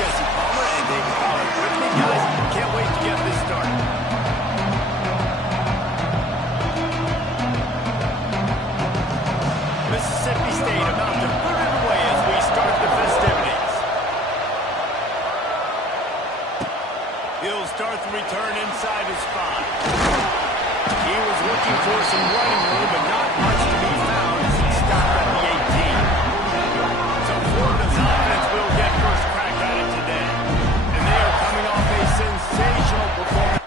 And David Pollard with me, guys. Can't wait to get this started. Mississippi State about to put it away as we start the festivities. He'll start the return inside his spot. He was looking for some running room, but not much to be found as he stopped at the 18. So Florida's offense will get first crack at it today. And they are coming off a sensational performance.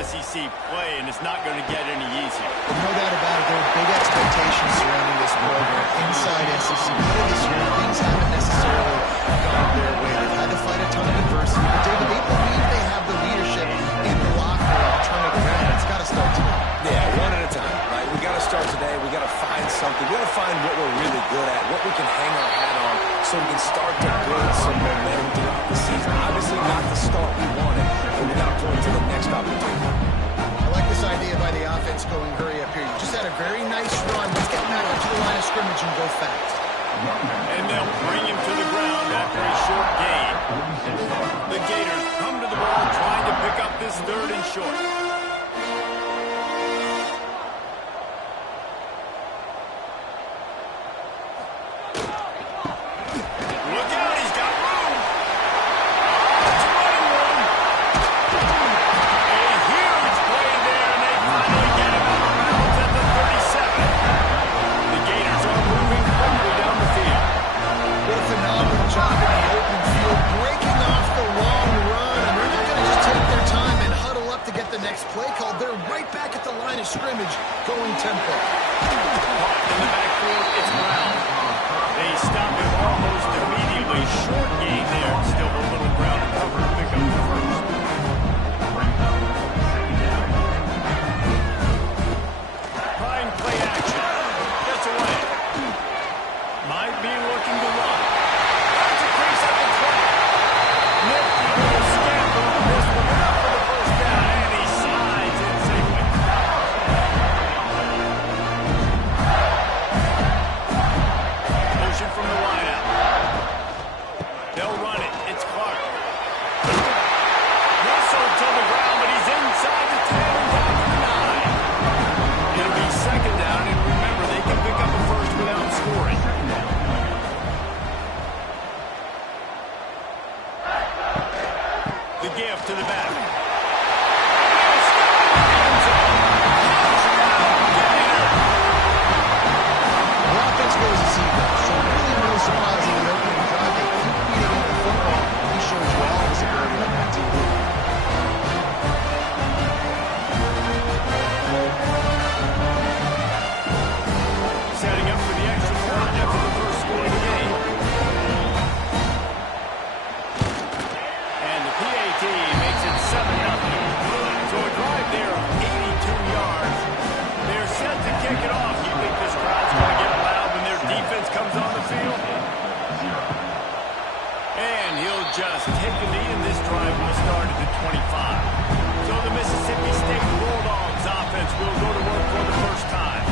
SEC play, and it's not going to get any easier. No doubt about it. There are big expectations surrounding this program inside SEC play this year. Things haven't necessarily gone their way. They've had to fight a ton of adversity, but David, they believe they have the leadership in the locker room to turn it around. It's got to start today. Yeah, one at a time, right? We got to start today. We got to find something. We got to find what we're really good at, what we can hang our hat on, so we can start to build some momentum throughout the season. Obviously, not the start we wanted, but we got to point to the next opportunity. I like this idea by the offense going hurry up here. You just had a very nice run. Let's get back up to the line of scrimmage and go fast. And they'll bring him to the ground after a short gain. The Gators come to the ball trying to pick up this third and short. Look out, he's got room. It's running room. A huge play there, and they finally get him out of bounds at the 37. The Gators are moving quickly down the field. What a phenomenal job in the open field, breaking off the long run, and they're not going to just take their time and huddle up to get the next play called. They're right back at the line of scrimmage, going tempo. Caught in the backfield, it's Brown. They stop him almost immediately. Short gain there, still a little ground to cover to pick up the first. Trying play action. Gets away. Might be looking to run. That's a crease at the 20. Nifty little scamper on this one. Enough for the first down, and he slides in safely. Motion from the wideout. They'll run it. It's Clark. Whistled to the ground, but he's inside the 10 and down to the 9. It'll be second down, and remember, they can pick up a first without scoring. The give to the back. The offense goes as he goes, so really no surprise in the opening drive. They keep beating him the football. He shows you all his ability on that TV. Setting up for the extra point after the first score of the game. And the PAT makes it 7-0. So a drive there of 82 yards. They're set to kick it off. You think this crowd's going to get loud when their defense comes on the field? And he'll just take the knee, and this drive will start at the 25. So the Mississippi State Bulldogs offense will go to work for the first time.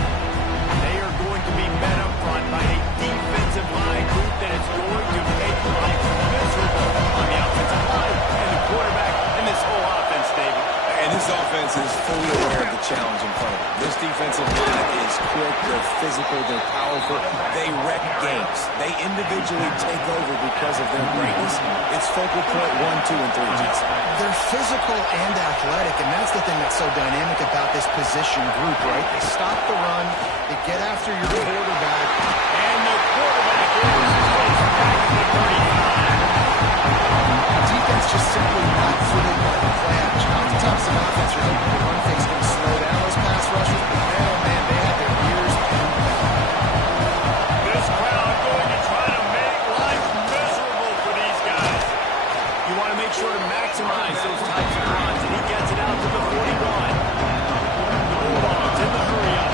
They are going to be met up front by a defensive line group that is going to make life miserable on the offensive line and the quarterback and this whole offense, David. And this offense is fully aware of the challenge in front of them. This defensive line is quick, they're physical, they're powerful, they wreck games. They individually take over because of their greatness. It's focal point 1, 2, and 3, Jason. They're physical and athletic, and that's the thing that's so dynamic about this position group, right? They stop the run, they get after your quarterback. And the quarterback is placed back at the 35. The defense just simply not footed by the play action. Oftentimes an offense are hoping the run fake's going to slow down those pass rushers, but man, they had their ears pinned back. This crowd going to try to make life miserable for these guys. You want to make sure to maximize those types of runs, and he gets it out to the 41. The Bulldogs in the hurry-up.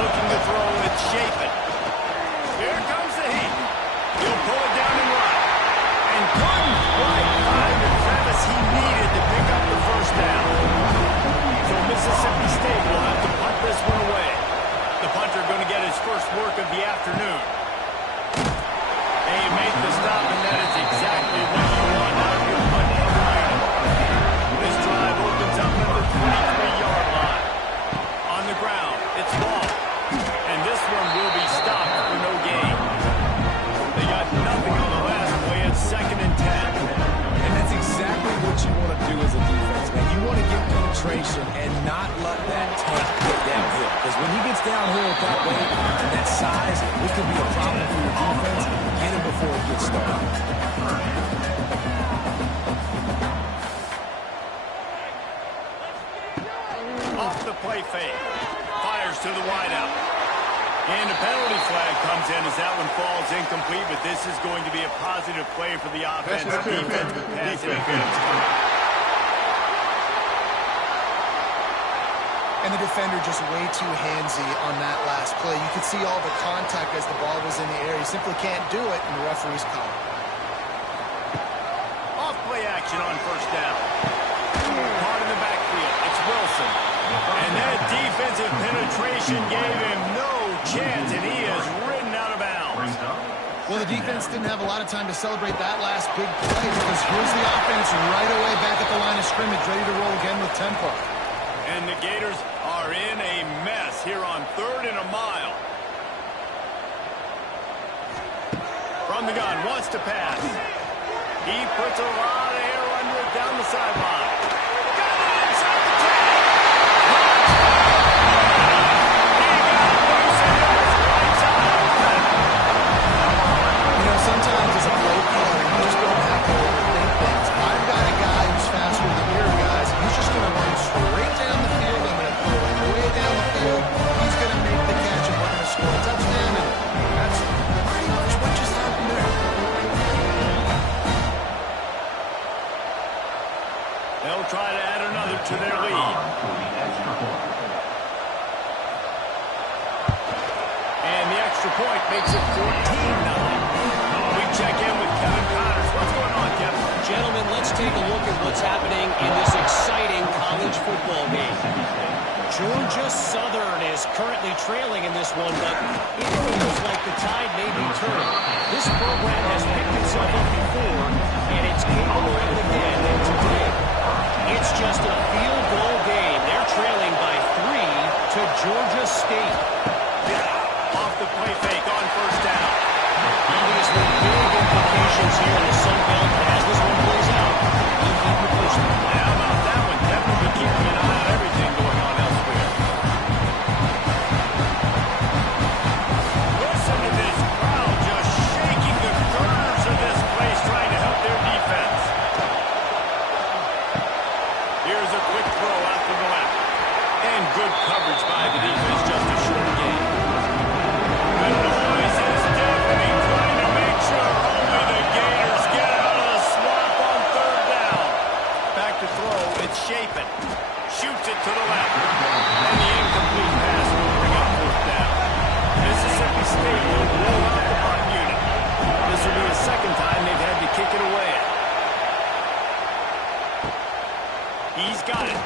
Looking to throw, it's Chapin. Here comes the heat. He'll pull it down and run. And couldn't quite find the crevice he needed to pick up the first down. So Mississippi State will have to punt this one away. The punter going to get his first work of the afternoon. They make the stop, and that is exactly what you want out of your punt unit. This drive opens up at the 23-yard line. On the ground, it's long. And this one will be stopped for no gain. They got nothing on the last play. It's 2nd and 10. And that's exactly what you want to do as a defense, man. You want to get penetration and not let that tank get downhill. Because when he gets downhill at that weight and that size, it could be a problem for your defense. Get him before it gets started. Off the play fake. Fires to the wideout. And a penalty flag comes in as that one falls incomplete, but this is going to be a positive play for the offense. Defense with pass interference. And the defender just way too handsy on that last play. You could see all the contact as the ball was in the air. He simply can't do it, and the referee's call. Off play action on first down. Caught in the backfield. It's Wilson. And that defensive penetration gave him no chance, and he is ridden out of bounds. Well, the defense didn't have a lot of time to celebrate that last big play because here's the offense right away back at the line of scrimmage, ready to roll again with tempo. And the Gators are in a mess here on 3rd and a mile. From the gun, wants to pass. He puts a lot of air under it down the sideline. Got it inside the 10. Sometimes as a play caller, you just don't have to overthink things. I've got a guy who's faster than your guys, and he's just going to run straight down the field. I'm going to throw it way down the field. He's going to make the catch, and we're going to score a touchdown. And that's pretty much what just happened there. They'll try to add another to their lead. And the extra point makes it 14-0. We check in with Kevin Connors. What's going on, Kevin? Gentlemen, let's take a look at what's happening in this exciting college football game. Georgia Southern is currently trailing in this one, but it feels like the tide may be turning. This program has picked itself up before, and it's capable of it again. And today, it's just a field goal game. They're trailing by 3 to Georgia State. Off the play fake on first down. Obviously, big implications here in the Sun Belt as this one plays out. We'll keep you posted. How about that one? Definitely keeping an eye on everything going on elsewhere. Listen to this crowd just shaking the corners of this place trying to help their defense. Here's a quick throw out to the left. And good coverage by the defense, just a short game. The noise is deafening, trying to make sure only the Gators get out of the swamp on 3rd down. Back to throw, it's Chapin. Shoots it to the left. And the incomplete pass will bring up 4th down. Mississippi State will roll out the punt unit. This will be the 2nd time they've had to kick it away. He's got it.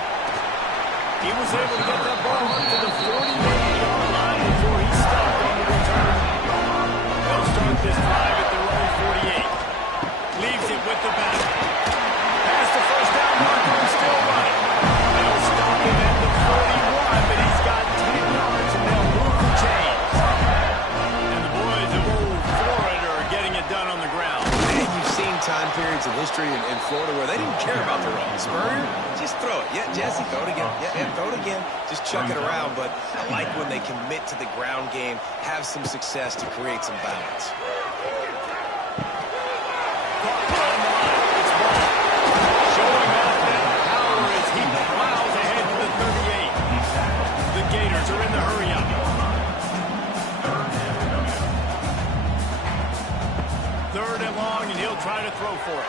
He was able to get that ball up to the 48-yard line before he stopped on the return. They'll start this drive at their own 48. Leaves it with the back. Past the first down marker and still running. They'll stop him at the 41, but he's got 10 yards and they'll move the chains. And the boys of Old Florida are getting it done on the ground. And you've seen time periods in history in Florida where they didn't care about the run. Spurrier, just throw it. Yeah, Jesse, throw it again. Yeah, throw it again. Just chuck it around. But I like when they commit to the ground game, have some success to create some balance. Showing off that power as he plows ahead to the 38. The Gators are in the hurry-up. 3rd and long, and he'll try to throw for it.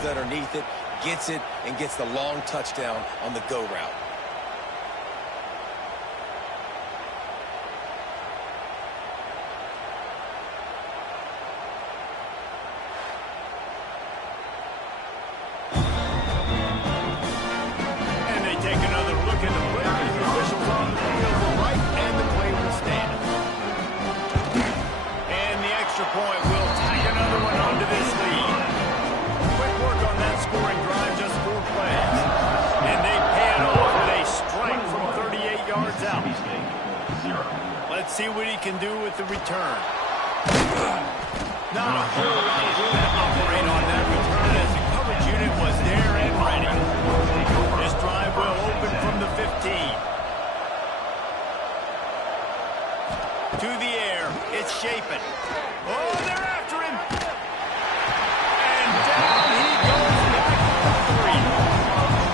Underneath it, gets it, and gets the long touchdown on the go route. And they take another look at the play. The officials on the field were right, and the play will stand. And the extra point will tack another one onto this lead. Scoring drive, just 4 plays. And they pay it off with a strike from 38 yards out. Let's see what he can do with the return. Not a whole lot of room to operate on that return as the coverage unit was there and ready. This drive will open from the 15. To the air. It's Chapin. Oh, they're after him. And down he goes.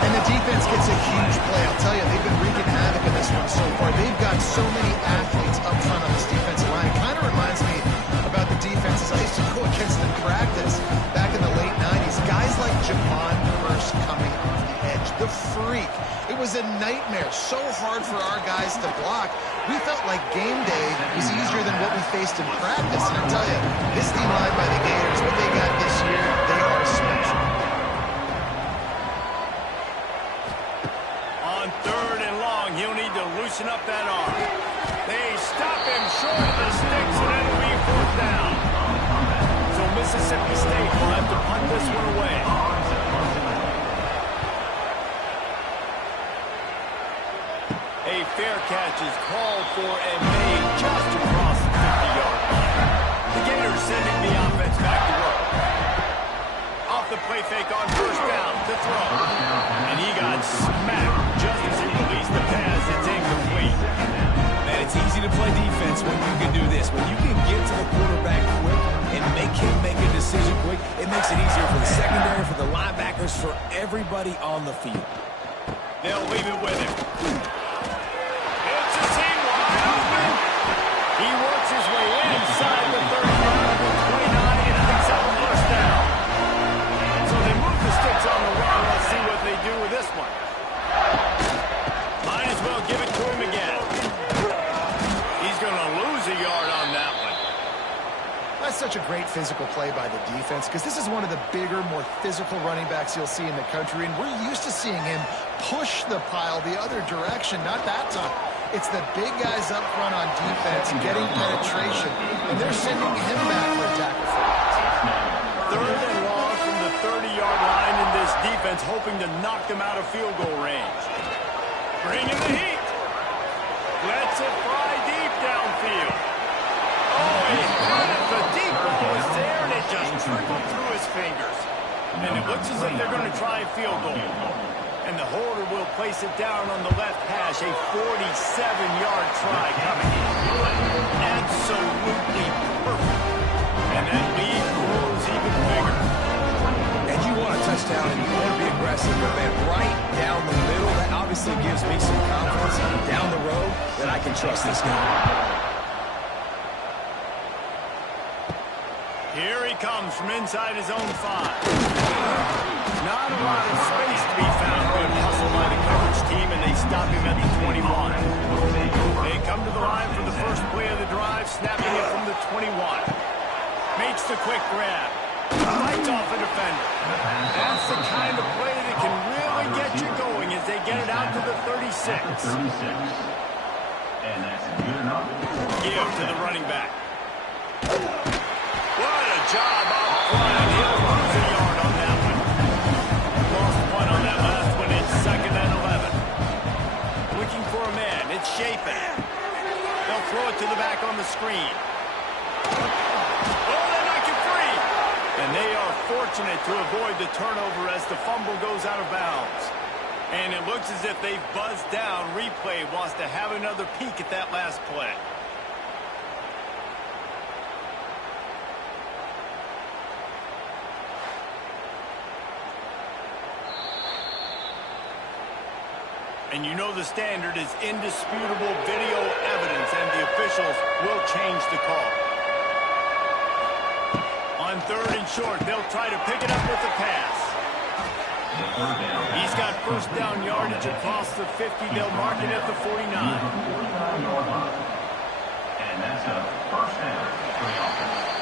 And the defense gets a huge play. I'll tell you, they've been wreaking havoc in this one so far. They've got so many athletes up front on this defensive line. It kind of reminds me about the defenses I used to go against in practice back in the late 90s. Guys like Javon Curse coming off the edge. The freak. It was a nightmare. So hard for our guys to block. We felt like game day was easier than what we faced in practice. And I tell you, this D line by the Gators, what they got this year, they are special. On 3rd and long, he'll need to loosen up that arm. They stop him short of the sticks, and it'll be 4th down. So Mississippi State will have to punt this one away. A fair catch is called for and made just across the 50-yard line. The Gators sending the offense back to work. Off the play fake on 1st down to throw. And he got smacked just as he released the pass. It's incomplete. Man, it's easy to play defense when you can do this. When you can get to the quarterback quick and make him make a decision quick, it makes it easier for the secondary, for the linebackers, for everybody on the field. They'll leave it with him. It's a team wide open. He works his way inside the 35, the 29, and picks up a 1st down. So they move the sticks on the run. Let's see what they do with this one. Might as well give it to him again. He's going to lose a yard on that one. That's such a great physical play by the defense because this is one of the bigger, more physical running backs you'll see in the country, and we're used to seeing him push the pile the other direction. Not that time. It's the big guys up front on defense getting penetration, and they're sending him back for a tackle for it. 3rd and long from the 30-yard line in this defense, hoping to knock them out of field goal range. Bring in the heat. Lets it fly deep downfield. Oh, he had it. The deep ball was there, and it just trickled through his fingers. And it looks as if they're going to try a field goal. And the holder will place it down on the left hash. A 47-yard try coming. Absolutely perfect. And that lead grows even bigger. And you want a touchdown and you want to be aggressive, but man, right down the middle, that obviously gives me some confidence down the road that I can trust this guy. Here he comes from inside his own 5. Not a lot of space to be found. Good hustle by the coverage team, and they stop him at the 21. They come to the line for the first play of the drive, snapping it from the 21. Makes the quick grab. Fights off a defender. That's the kind of play that can really get you going as they get it out to the 36. And that's good enough. Give to the running back. What a job out front. He'll lose a yard on that one. Lost 1 on that last one. It's 2nd and 11. Looking for a man. It's Chapin. They'll throw it to the back on the screen. Oh, they knock it free. And they are forced fortunate to avoid the turnover as the fumble goes out of bounds. And it looks as if they've buzzed down. Replay wants to have another peek at that last play. And you know the standard is indisputable video evidence, and the officials will change the call. On 3rd and short, they'll try to pick it up with the pass. He's got first down yardage across the 50. They'll mark it at the 49. And that's a first down for the offense.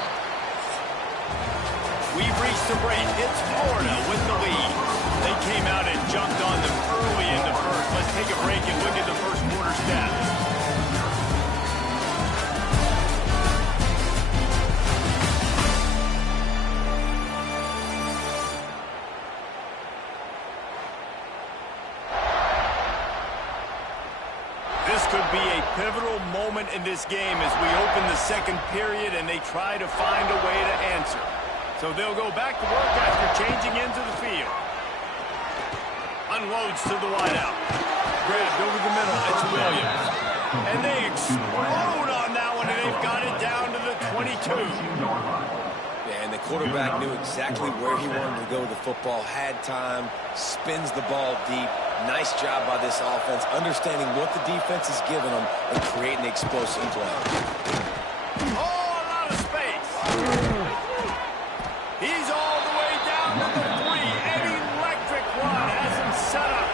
We've reached the break. It's Florida with the lead. They came out and jumped on them early in the first. Let's take a break and look at the first quarter stats. This could be a pivotal moment in this game as we open the second period and they try to find a way to answer. So they'll go back to work after changing into the field. Unloads to the wideout. Grabbed over the middle. It's Williams. And they explode on that one, and they've got it down to the 22. Yeah, and the quarterback knew exactly where he wanted to go with the football, had time, spins the ball deep. Nice job by this offense, understanding what the defense is giving them and creating the explosive play. Oh, a lot of space. He's all the way down to the 3. An electric run has him set up.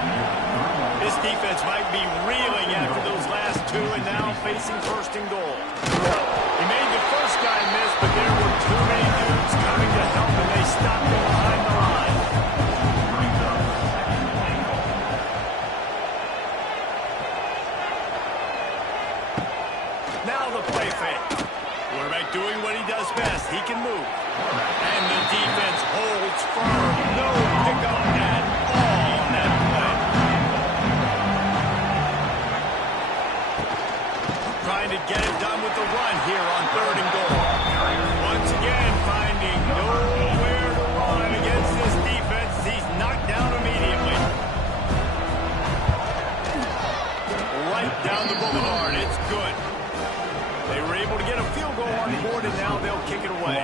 This defense might be reeling after those last 2 and now facing 1st and goal. He made the first guy miss, but there were too many dudes coming to help, and they stopped him behind the line. Now the play fake. Quarterback doing what he does best. He can move. And the defense holds firm. No pickup at all on that play. Trying to get it done with the run here on 3rd and goal. Once again, finding nowhere to run against this defense. He's knocked down immediately. Right down the boulevard. It's good. They were able to get a field goal on board, and now they'll kick it away.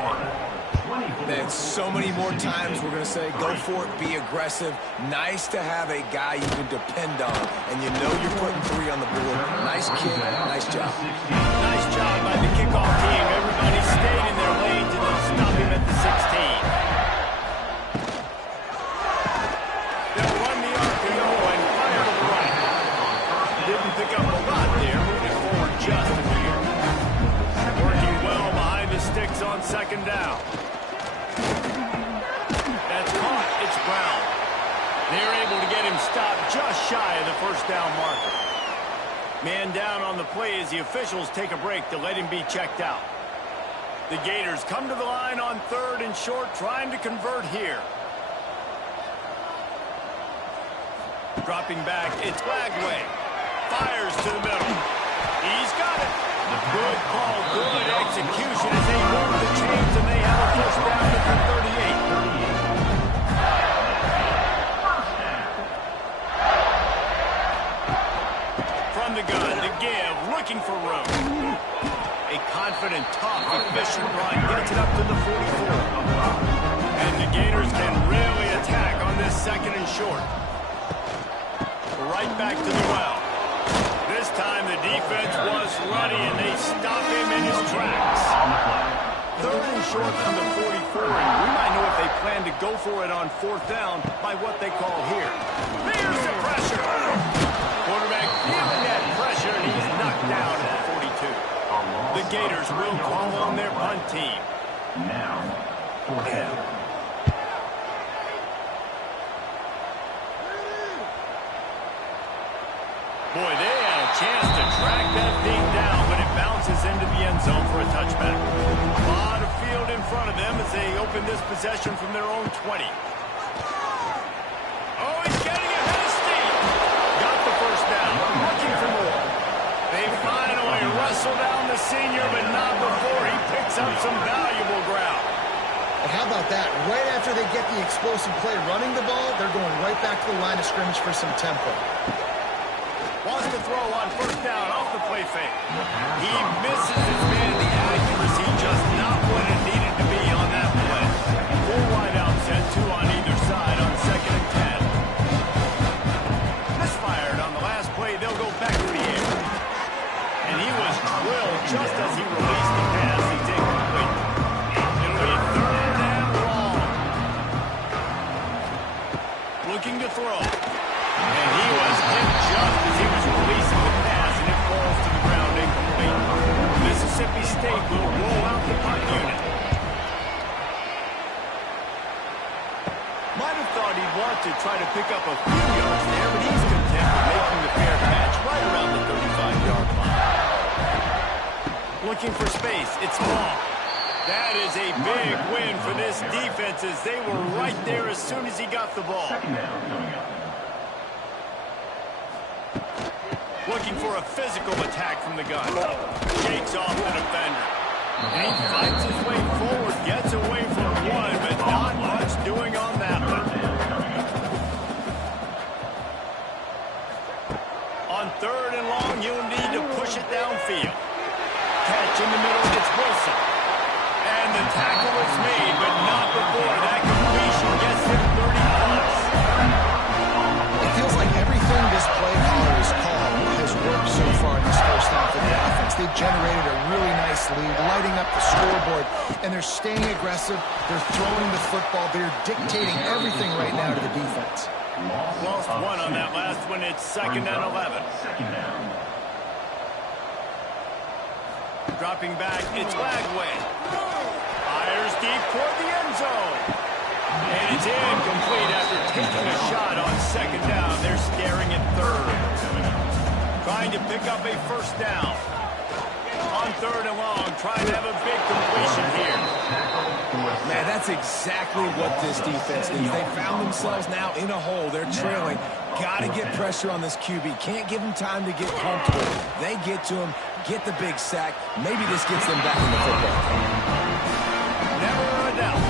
Man, so many more times we're going to say, go for it, be aggressive. Nice to have a guy you can depend on, and you know you're putting 3 on the board. Nice kick, nice job. Nice job by the kickoff team. Everybody stayed in their lanes, and they'll stop him at the 16. They'll run the RPO and fire to the right. Didn't pick up a lot there, moving forward just a few. Working well behind the sticks on 2nd down. That's caught. It's Brown. They're able to get him stopped just shy of the 1st down marker. Man down on the play as the officials take a break to let him be checked out. The Gators come to the line on 3rd and short, trying to convert here. Dropping back, it's Flagway. Fires to the middle. He's got it. Good call, good execution as they move the chains, and they have a first down at the 38. From the gun, the give, looking for room. A confident, tough, efficient run gets it up to the 44. And the Gators can really attack on this 2nd and short. Right back to the well. This time the defense was ready, and they stop him in his tracks. 3rd and short from the 44, and we might know if they plan to go for it on 4th down by what they call here. There's the pressure. Quarterback feeling that pressure, and he's knocked down at the 42. The Gators will call on their punt team. Now, 4th down. Boy, they had a chance to track that thing down, but it bounces into the end zone for a touchback. A lot of field in front of them as they open this possession from their own 20. Oh, he's getting ahead of steam. Got the first down. Looking for more. They finally wrestle down the senior, but not before he picks up some valuable ground. And how about that? Right after they explosive play running the ball, they're going right back to the line of scrimmage for some tempo. Wants to throw on first down off the play fake. He misses his man. The accuracy just not what it needed to be on that play. 4 wide out set, 2 on either side on 2nd and 10. Misfired on the last play. They'll go back to the air. And he was drilled just as he released the pass. He's incomplete. It'll be 3rd and long. Looking to throw. And he was hit just as he was releasing the pass, and it falls to the ground incomplete. Mississippi State will roll out the punt unit. Might have thought he'd want to try to pick up a few yards there, but he's content with making the fair catch right around the 35-yard line. Looking for space. It's long. That is a big win for this defense as they were right there as soon as he got the ball. Looking for a physical attack from the gun. Shakes off the defender. And he fights his way forward, gets away from one, but not much doing on that one. On 3rd and long, you'll need to push it downfield. Catch in the middle, it's Wilson. And the tackle is made, but not before that completion gets him 30+. It feels like everything this play caller has called has worked so far in this first half of the offense. They've generated a really nice lead, lighting up the scoreboard, and they're staying aggressive. They're throwing the football. They're dictating everything right now to the defense. Lost 1 on that last one. It's 2nd and 11. Dropping back, it's Lagway. Fires deep toward the end zone. And it's incomplete after taking a shot on 2nd down. They're staring at 3rd. Trying to pick up a first down. On 3rd and long, trying to have a big completion here. Man, that's exactly what this defense needs. They found themselves now in a hole. They're trailing. Got to get pressure on this QB. Can't give him time to get comfortable. They get to him, get the big sack. Maybe this gets them back in the football. Never a doubt.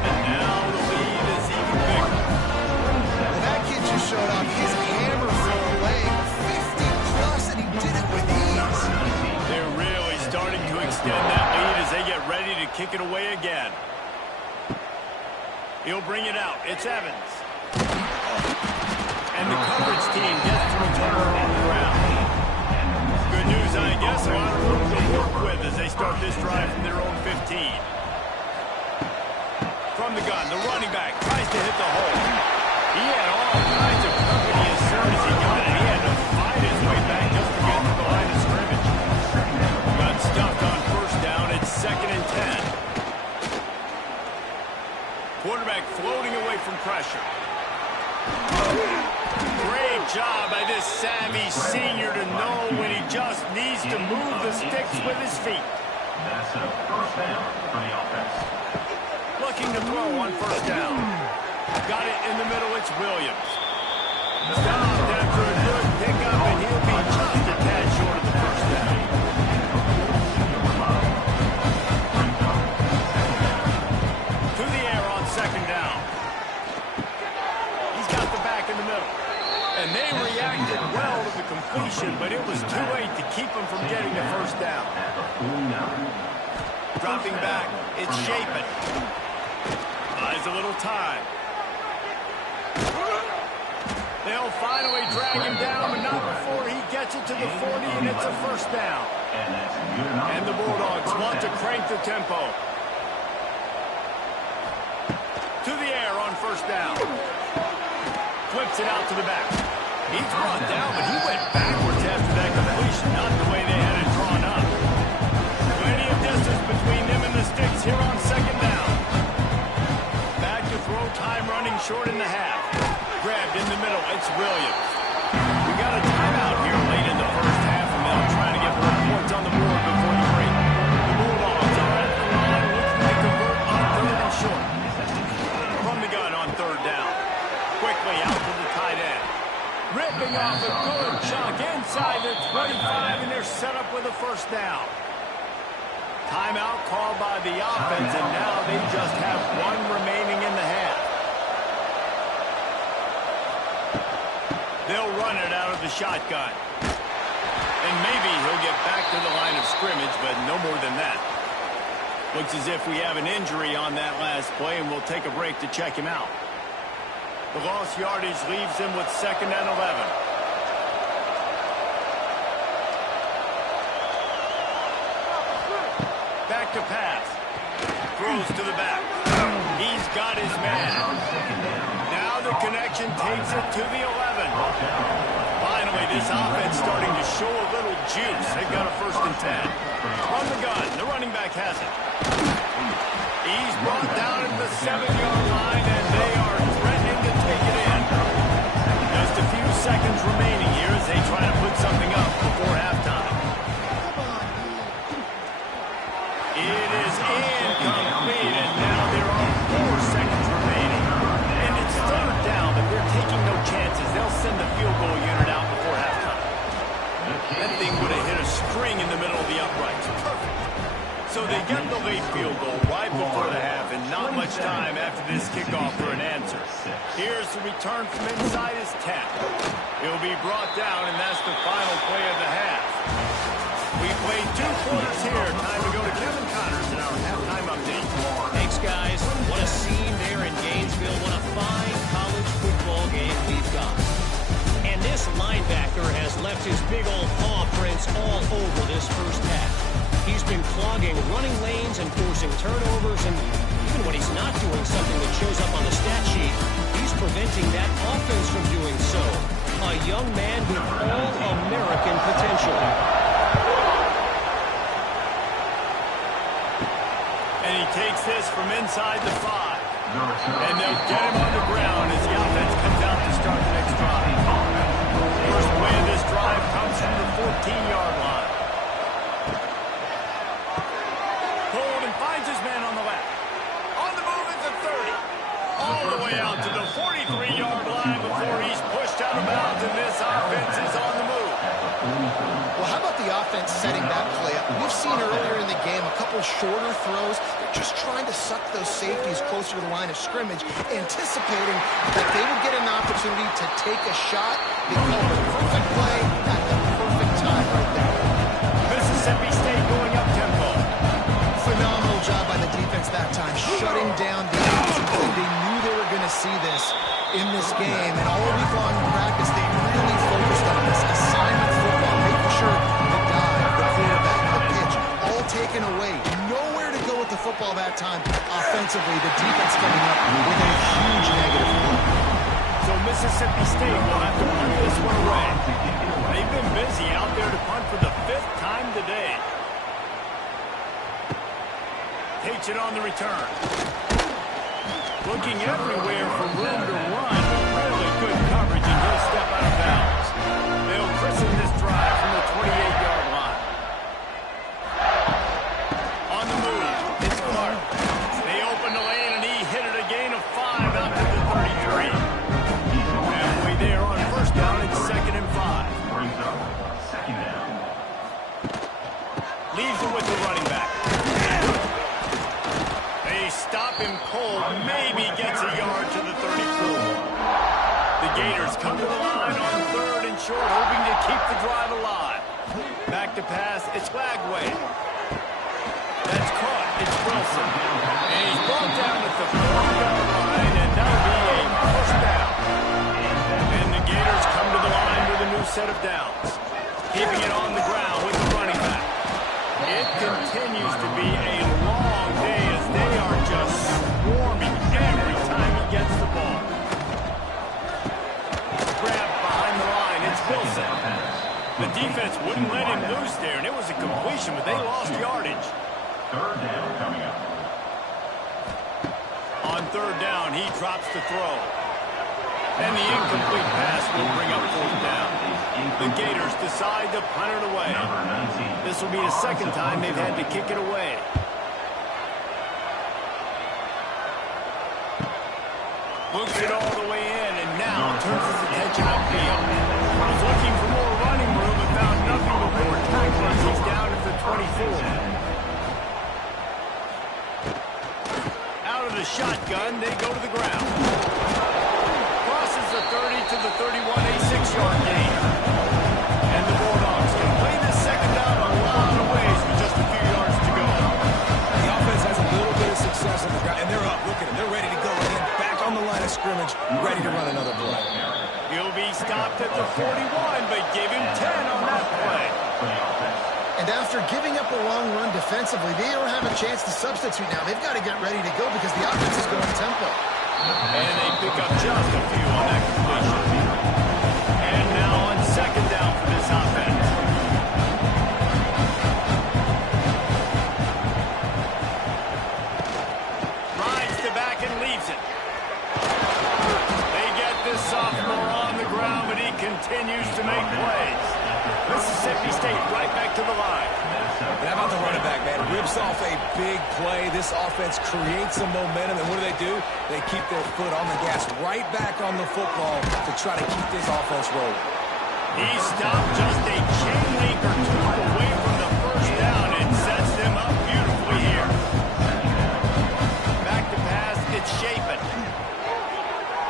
And now the lead is even bigger. Well, that kid just showed off his hammer throw leg, 50+, and he did it with ease. They're really starting to extend that lead as they get ready to kick it away again. He'll bring it out. It's Evans. And the coverage team gets to return on the ground. Good news, I guess. A lot of room to work with as they start this drive from their own 15. From the gun, the running back tries to hit the hole. He had all kinds of company as soon as he got it. He had to fight his way back just to get to the line of scrimmage. Got stuffed on first down. It's 2nd and 10. Quarterback floating away from pressure. Great job by this savvy senior to know when he just needs to move the sticks with his feet. That's a first down for the offense. Looking to throw on first down. Got it in the middle, it's Williams. Stopped after a good pickup, and he'll be just a tad short of the first down. To the air on 2nd down. He's got the back in the middle. And they reacted well to the completion, but it was too late to keep him from getting the first down. Dropping back, it's Shapen. Buys a little time. They'll finally drag him down, but not before he gets it to the 40, and it's a first down. And the Bulldogs want to crank the tempo. To the air on first down. Flips it out to the back. He's brought down, but he went backwards after that completion, not the way they had it drawn up. Plenty of distance between them and the sticks here on 2nd down. Back to throw, time running short in the half. Grabbed in the middle, it's Williams. We got a timeout here late in the first half, and they'll try to get more points on the board before the break. The Bulldogs are at the line, looking to convert on 3rd and short. From the gun on 3rd down. Quickly out to the tight end. Ripping off a good chunk inside the 25, and they're set up with a first down. Timeout called by the offense, and now they just have 1 remaining in the half. They'll run it out of the shotgun. And maybe he'll get back to the line of scrimmage, but no more than that. Looks as if we have an injury on that last play, and we'll take a break to check him out. The lost yardage leaves him with 2nd and 11. Back to pass. Throws to the back. He's got his man. Now the connection takes it to the 11. Finally, this offense starting to show a little juice. They've got a 1st and 10. Run the gun. The running back has it. He's brought down at the 7-yard line, and they are threatening to take it in. Just a few seconds remaining here as they try to put something up before halftime. It is incomplete, and now there are 4 seconds remaining. And it's 3rd down, but they're taking no chances. They'll send the field goal unit out before halftime. That thing would have hit a string in the middle of the uprights. Perfect. So they get the late field goal right before the half, and not much time after this kickoff for an answer. Here's the return from inside his 10. He'll be brought down, and that's the final play of the half. We played 2 quarters here. Time to go to Kevin Connors in our halftime update. Thanks, guys. What a scene there in Gainesville. What a fine college football game we've got. And this linebacker has left his big old paw prints all over this first half. He's been clogging running lanes and forcing turnovers, and even when he's not doing something that shows up on the stat sheet, he's preventing that offense from doing so. A young man with all-American potential. And he takes this from inside the 5. And they'll get him on the ground as the offense comes out to start the next drive. First play of this drive comes from the 14-yard line. Holden finds his man on the left. On the move is the 30. All the way out to the 43-yard line before he's pushed out of bounds, and this offense is on the move. Well, how about the offense setting that play up? We've seen earlier in the game a couple shorter throws. They're just trying to suck those safeties closer to the line of scrimmage, anticipating that they would get an opportunity to take a shot. They call the perfect play at the perfect time right there. Mississippi State going up tempo. Phenomenal job by the defense that time, shutting down the opposite play. They knew they were going to see this in this game, and all week long in practice, they really focused on this assignment football, making sure the dive, the quarterback, the pitch, all taken away. Nowhere to go with the football that time. Offensively, the defense coming up with a huge negative play. So Mississippi State will have to punt this one away. They've been busy out there to punt for the 5th time today. Takes it on the return. Looking everywhere for room to run. Really good coverage, and he'll step out of bounds. They'll christen this drive from the 28-yard line. On the move, it's Clark. They open the lane, and he hit it a gain of 5 out to the 33. Halfway there on 1st down, it's 2nd and 5. Brings up 2nd down. Leaves it with the running back. They stop him cold, maybe gets a yard to the 34. The Gators come to the line on 3rd and short, hoping to keep the drive alive. Back to pass, it's Flagway. That's caught, it's Wilson. And he's brought down at the 40-yard line, and that'll be a 1st down. And the Gators come to the line with a new set of downs. Keeping it on the ground with the running back. It continues to be a long day as they are just swarming every time he gets the ball. Grab behind the line, it's Wilson. The defense wouldn't let him loose there, and it was a completion, but they lost yardage. 3rd down coming up. On 3rd down, he drops the throw. And the incomplete pass will bring up 4th down. The Gators decide to punt it away. This will be the 2nd time they've had to kick it away. Looks it all the way in, and now turns his attention upfield. Was looking for more running room and found nothing but more tacklers. He's down at the 24. Out of the shotgun, they go to the ground. Crosses the 30 to the 31, a 6-yard stopped at the 41, but gave him 10 on that play. And after giving up a long run defensively, they don't have a chance to substitute now. They've got to get ready to go because the offense is going tempo. And they pick up just a few on that completion. And now on second down for this offense. Rides the back and leaves it. They get this sophomore on the ground, but he continues to make plays. Mississippi State right back to the line. And how about the running back, man? Rips off a big play. This offense creates some momentum, and what do? They keep their foot on the gas right back on the football to try to keep this offense rolling. He stopped just a chain link or two away from the first down and sets them up beautifully here. Back to pass, it's Chapin.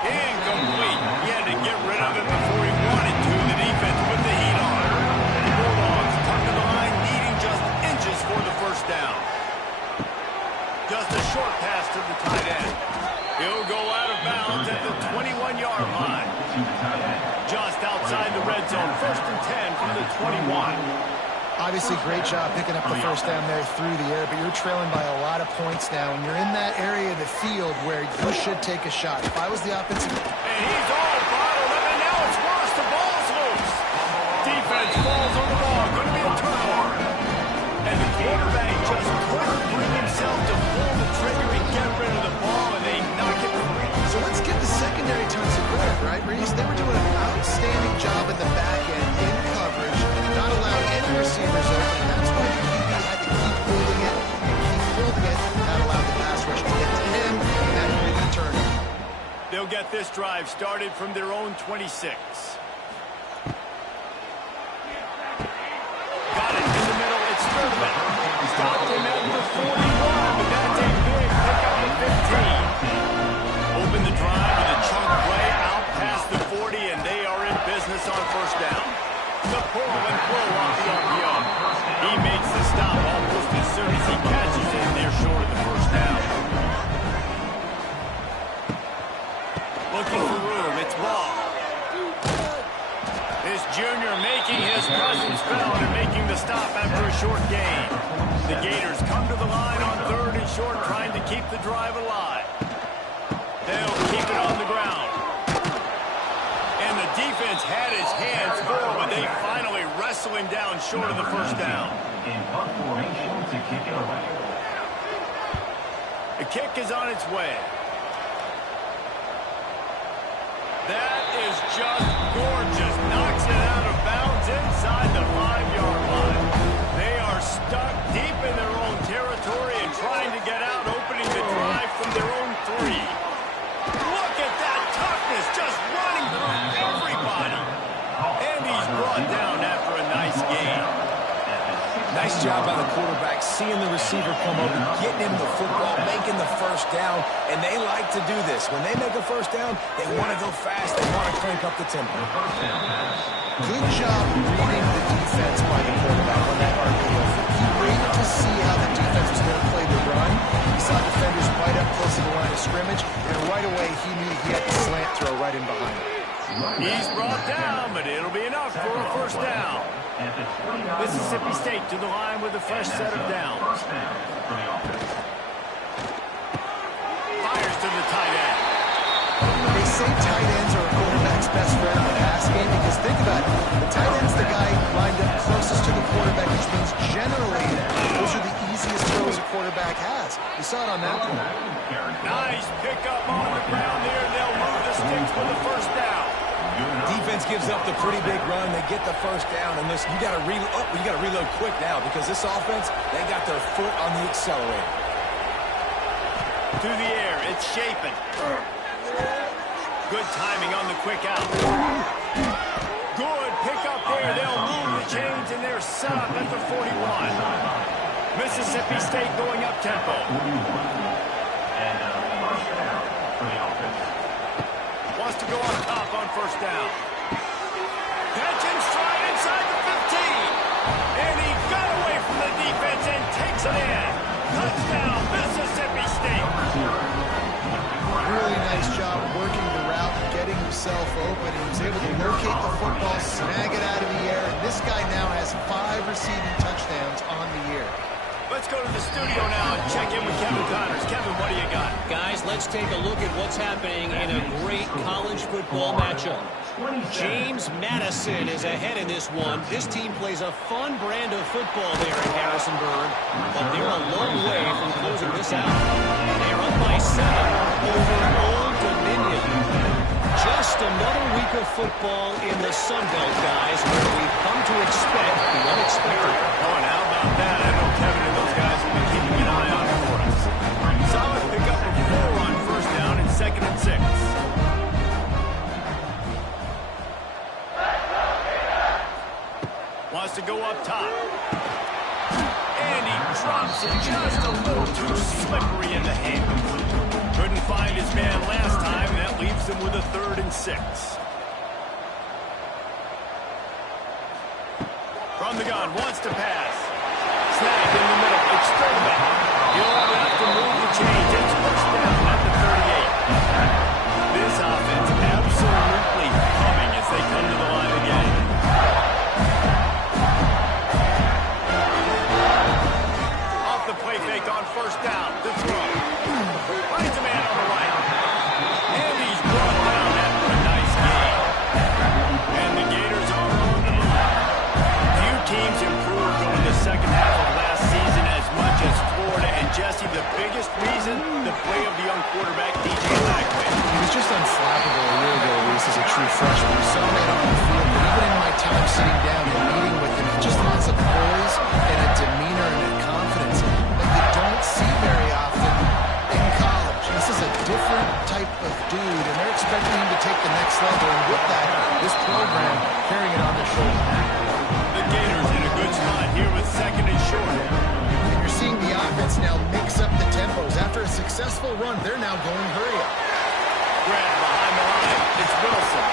Incomplete. He had to get rid of it before he wanted to. The defense put the heat on. The Bulldogs come to the line needing just inches for the first down. Just a short pass to the tight end. He'll go out of bounds at the 21-yard line. Just outside the red zone, 1st and 10 from the 21. Obviously, great job picking up the first down there through the air, but you're trailing by a lot of points now, and you're in that area of the field where you should take a shot. If I was the offensive... And he's all bottled up, and now it's worse. The ball's loose. Defense falls on the ball. Going to be a turnover. And the quarterback just couldn't bring himself to pull the trigger and get rid of the ball, and they knock it free. So let's give the secondary tons of credit, right, Reese? They were doing an outstanding job in the back end in coverage, not allowing any receivers open. That's why the QB had to keep holding it and keep building it, not allow the pass rush to get to him, and that could be the turnover. They'll get this drive started from their own 26. Got it in the middle. It's Thurman. Stopped him at the 41, but that's a big pickup at 15. Open the drive with a chunk play out past the 40, and they are in business on first down. The pull and flow off the RPO. He makes the stop almost as soon as he catches it. They're short of the first down. Looking for room. It's Ball. This junior making his presence felt and making the stop after a short gain. The Gators come to the line on 3rd and short, trying to keep the drive alive. They'll keep it on the ground. And the defense had its hands full, but they finally wrestle him down short of the first down. In punt formation to kick it away. The kick is on its way. That is just gorgeous. Knocks it out of bounds inside the 5-yard line. They are stuck deep in their own territory and trying to get out, opening the drive from their own 3. Look at that toughness, just running through everybody. And he's brought down after a nice gain. Nice job by the quarterback, seeing the receiver come open, getting him the football, making the first down, and they like to do this. When they make a first down, they want to go fast, they want to crank up the tempo. Good job reading the defense by the quarterback on that RPO. He waited to see how the defense was going to play the run. He saw defenders right up close to the line of scrimmage, and right away he knew he had the slant throw right in behind him. He's brought down, but it'll be enough for a first down. Mississippi State to the line with a fresh set of downs. Fires to the tight end. They say tight ends are a quarterback's best friend in the pass game because think about it. The tight end's the guy lined up closest to the quarterback, which means generally those are the easiest throws a quarterback has. We saw it on that play. Nice pickup on the ground there. They'll move the sticks for the first down. Defense gives up the pretty big run. They get the first down, and this you got to reload quick now because this offense, they got their foot on the accelerator. To the air, it's Chapin. Good timing on the quick out. Good pickup there. They'll move the chains, and they're set up at the 41. Mississippi State going up tempo. And first down for the offense. Wants to go on top on first down. Catch and stride inside the 15. And he got away from the defense and takes it in. Touchdown, Mississippi State. Really nice job working the route and getting himself open. He was was able to locate the football, snag it out of the air, and this guy now has 5 receiving touchdowns on the year. Let's go to the studio now and check in with Kevin Connors. Kevin, what do you got? Guys, let's take a look at what's happening in a great college football matchup. James Madison is ahead in this one. This team plays a fun brand of football there in Harrisonburg, but they're a long way from closing this out. They are up by 7 over Old Dominion. Just another week of football in the Sun Belt, guys, where we've come to expect the unexpected. Oh, and how about that? I know Kevin and those guys have been keeping an eye on it for us. Solid pickup of 4 on first down and 2nd and 6. Wants to go up top. And he drops it just a little too slippery in the hand. Couldn't find his man last time. That leaves him with a 3rd and 6. From the gun, wants to pass. Snag in the middle, experiment. He'll have to move the chains. It's pushed down at the 38. This offense absolutely humming as they come to the line again. Off the play fake on first down. The throw. Finds a man on the right. And he's brought down after a nice game. And the Gators are on the move. Few teams improved over the second half of last season as much as Florida. And Jesse, the biggest reason, the play of the young quarterback, DJ Lagway. He was just unflappable a year ago, Reese, as a true freshman. We saw that on the field, but even in my time sitting down and meeting with him, he just has a poise and a demeanor and a confidence that you don't see very often in college. This is a different type of dude, and they're expecting him to take the next level, and with that, this program carrying it on their shoulders. The Gators in a good spot here with 2nd and short. And you're seeing the offense now mix up the tempos. After a successful run, they're now going hurry up. Grab behind the line. It's Wilson.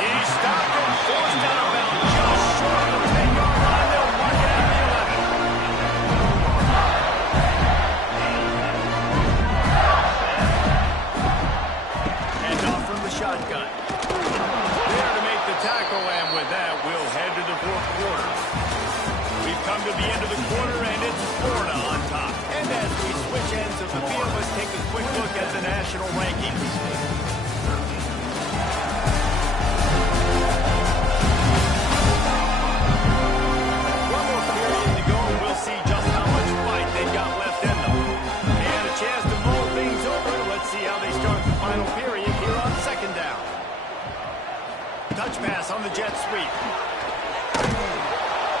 He stopped it, forced out of bounds, just short of the 10-yard line. They'll mark it at the 11. And off from the shotgun. There to make the tackle, and with that, we'll head to the 4th quarter. We've come to the end of the quarter, and it's Florida on top. And as we switch ends of the field, let's take a quick look at the national rankings. One more period to go, and we'll see just how much fight they've got left in them. And a chance to mull things over. Let's see how they start the final period here on 2nd down. Touch pass on the jet sweep.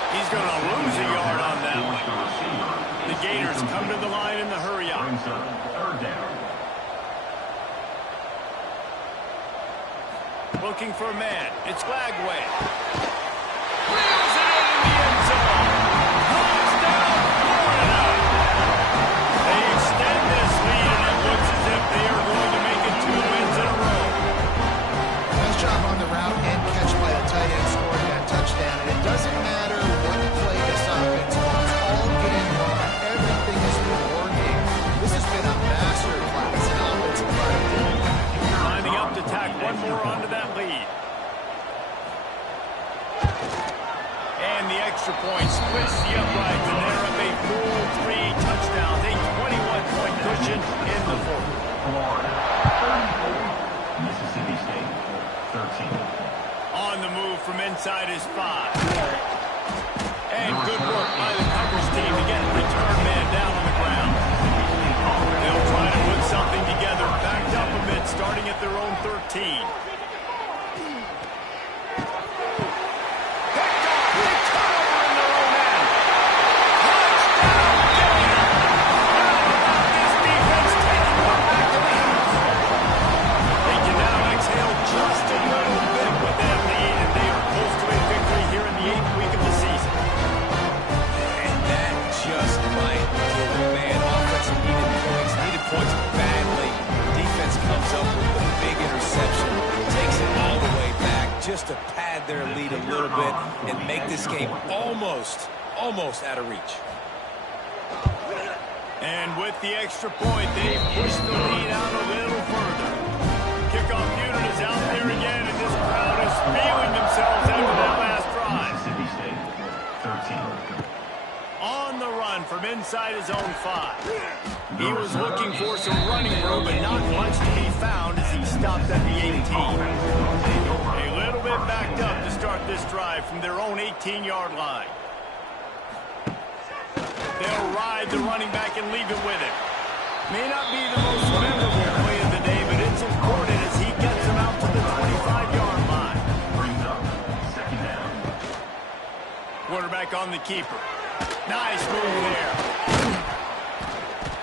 He's going to lose a yard on that one. The Gators come to the line in the hurry up. 3rd down. Looking for a man. It's Lagway. Wheels it in the end zone. Touchdown, Florida. They extend this lead, and it looks as if they are going to make it 2 wins in a row. Nice job on the route and catch by the tight end scoring that touchdown. And it doesn't matter what play this offense runs. All game long, everything has been working. This has been a master class in offensive productivity. Lining up to tack one more onto that lead. And the extra point splits the uprights, and they're up a full 3 touchdowns, a 21-point cushion in the 4th. Florida 34. Mississippi State 13. On the move from inside is 5. And good work by the coverage team to get the return man down on the ground. They'll try to put something together, backed up a bit, starting at their own 13. Points badly. Defense comes up with the big interception, takes it all the way back just to pad their lead a little bit and make this game almost out of reach. And with the extra point, they've pushed the lead out a little further. Kickoff unit is out there again. inside his own 5. He was looking for some running room, but not much to be found as he stopped at the 18. A little bit backed up to start this drive from their own 18-yard line. They'll ride the running back and leave it with him. May not be the most memorable play of the day, but it's important as he gets them out to the 25-yard line. Brings up second down. Quarterback on the keeper. Nice move there.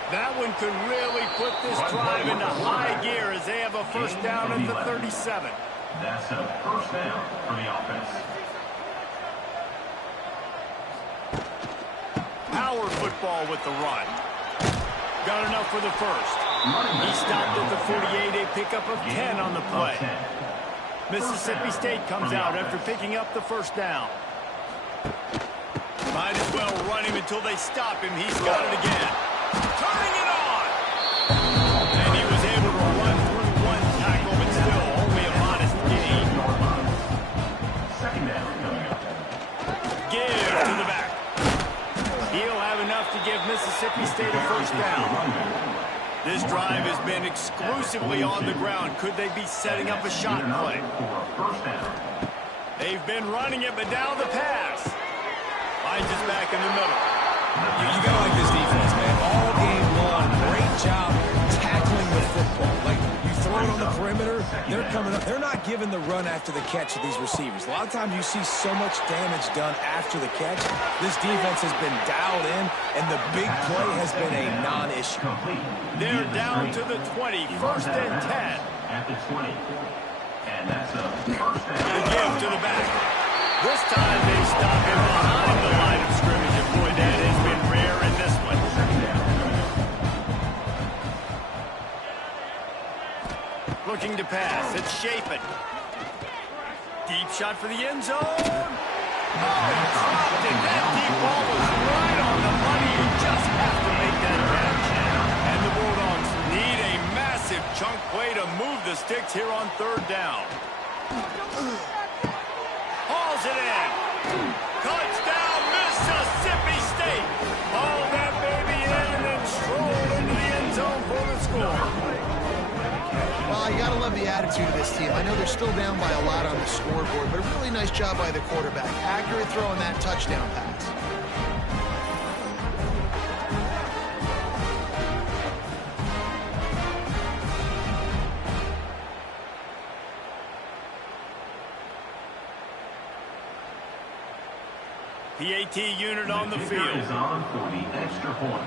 That one could really put this drive into high gear as they have a first down at the 37. That's a first down for the offense. Power football with the run. Got enough for the first. He stopped at the 48, a pickup of 10 on the play. Mississippi State comes out after picking up the first down. Might as well run him until they stop him. He's got it again. Turning it on! And he was able to run through one tackle, but still only a modest gain. Second down coming up. Give to the back. He'll have enough to give Mississippi State a first down. This drive has been exclusively on the ground. Could they be setting up a shot play? They've been running it, but now the pass. Finds us back in the middle. You gotta like this defense, man. All game long, great job tackling the football. Like, you throw it on the perimeter, they're coming up. They're not giving the run after the catch to these receivers. A lot of times you see so much damage done after the catch. This defense has been dialed in, and the big play has been a non-issue. They're down to the 20, first and 10. At the 20. And that's a first down. The give to the back. This time they stop him behind the line of scrimmage, and boy, that has been rare in this one. Looking to pass, it's Chapin. Deep shot for the end zone. Oh, he dropped it. That deep ball was right on the money. You just have to make that catch. And the Bulldogs need a massive chunk play to move the sticks here on third down. Hauls it in. Touchdown, Mississippi State. Haul that baby in and then stroll into the end zone for the score. Well, you got to love the attitude of this team. I know they're still down by a lot on the scoreboard, but a really nice job by the quarterback. Accurate throw on that touchdown pass. PAT unit on the Kicker field. is on for the extra point.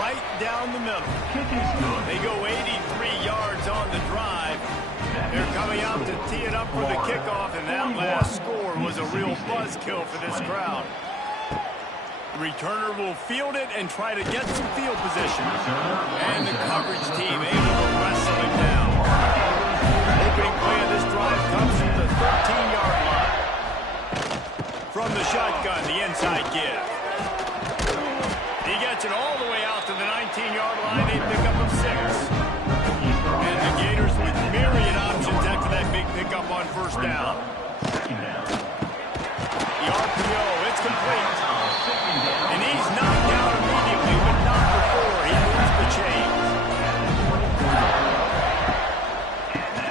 Right down the middle. Kick is good. They go 83 yards on the drive. They're coming out to tee it up for the kickoff, and that last score was a real buzzkill for this crowd. The returner will field it and try to get some field position. And the coverage team able to wrestle him down. Opening play of this drive comes from the 13-yard line. From the shotgun, the inside give. He gets it all the way out to the 19-yard line. They pick up of 6. And the Gators with myriad options after that big pickup on first down. The RPO, it's complete. And he's knocked down immediately, but not before he moves the chains.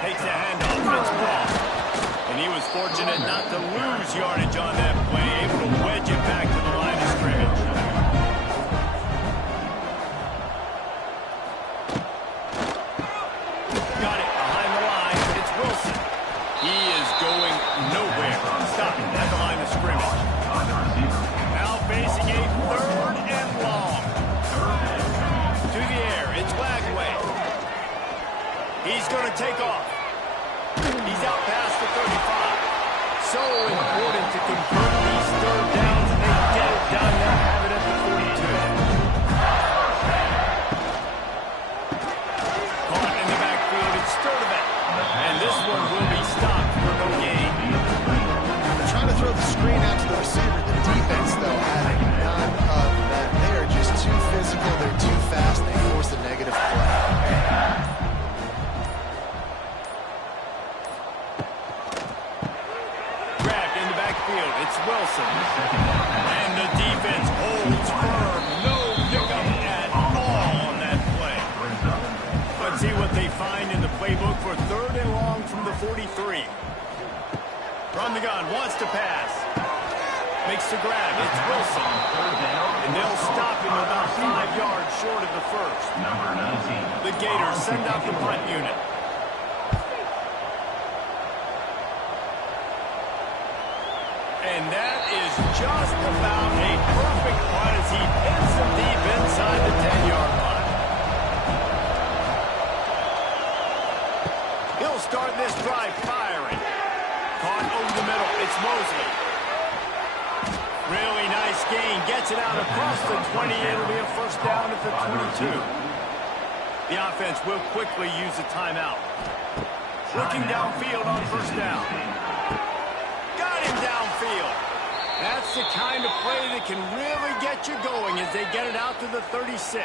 Takes the handoff, it's blocked. And he was fortunate not to lose yardage on that play, able to wedge it back to the line of scrimmage. Got it behind the line. It's Wilson. He is going nowhere. Stop him at the line of scrimmage. Now facing a third and long. To the air. It's Wagway. He's going to take off. He's out past the 35. So important to convert these third downs, and they get it done. Now have it at the 42. Caught in the backfield, it's Sturdivant. And this one will be stopped for no gain. They're trying to throw the screen out to the receiver. The defense, though, having none of that. They are just too physical. They're too fast. They force a negative play. It's Wilson. Second down pass. And the defense holds firm. No pickup at all on that play. Brings up Let's see what they find in the playbook for 3rd and long from the 43. From the gun, wants to pass. Makes the grab. It's Wilson. third down. And they'll stop him about 5 yards short of the first. Number 19. The Gators send out the punt unit. And that is just about a perfect punt as he hits them deep inside the 10-yard line. He'll start this drive firing. Caught over the middle. It's Mosley. Really nice gain. Gets it out across the 20. It'll be a first down at the 22. The offense will quickly use a timeout. Looking downfield on first down. Got him downfield. That's the kind of play that can really get you going as they get it out to the 36.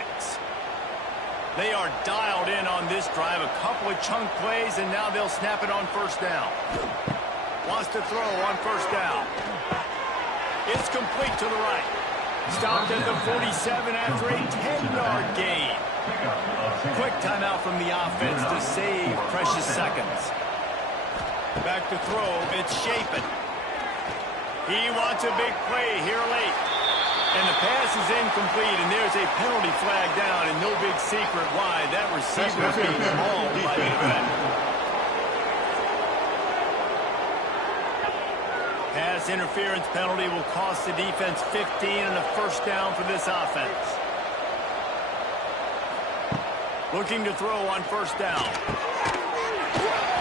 They are dialed in on this drive. A couple of chunk plays, and now they'll snap it on first down. Wants to throw on first down. It's complete to the right. Stopped at the 47 after a 10-yard gain. Quick timeout from the offense to save precious seconds. Back to throw. It's Chapin. He wants a big play here late. And the pass is incomplete, and there's a penalty flag down, and no big secret why. That receiver is being mauled by the defender. Pass interference penalty will cost the defense 15 and a first down for this offense. Looking to throw on first down.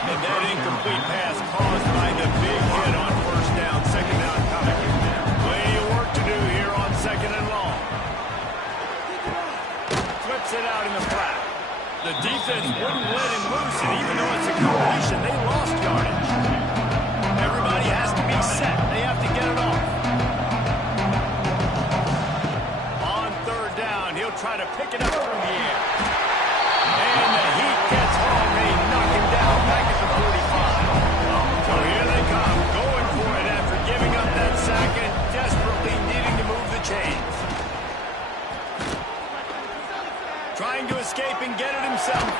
And that incomplete pass caused by the big hit on first down. Second down coming. Plenty of work to do here on second and long. Flips it out in the flat. The defense wouldn't let him loose, and even though it's a completion, they lost yardage. Everybody has to be set. They have to get it off. On third down, he'll try to pick it up through the air. And the heat gets home. They knock him down back at the 45. So here they come, going for it after giving up that sack and desperately needing to move the chains. Trying to escape and get it himself.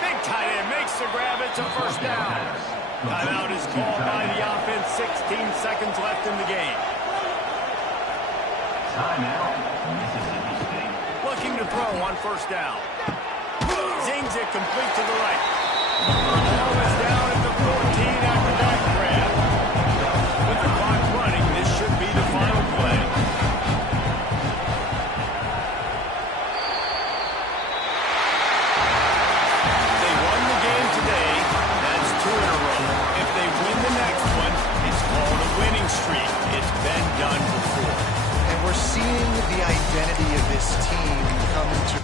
Big tight end makes the grab. It's a first down. Timeout is called by the offense. 16 seconds left in the game. Timeout. Mississippi State. Looking to throw on first down. Zings it complete to the right. Ball is down at the 14 after that grab. With the clock running, this should be the final play. They won the game today. That's 2 in a row. If they win the next one, it's called a winning streak. It's been done before. And we're seeing the identity of this team come into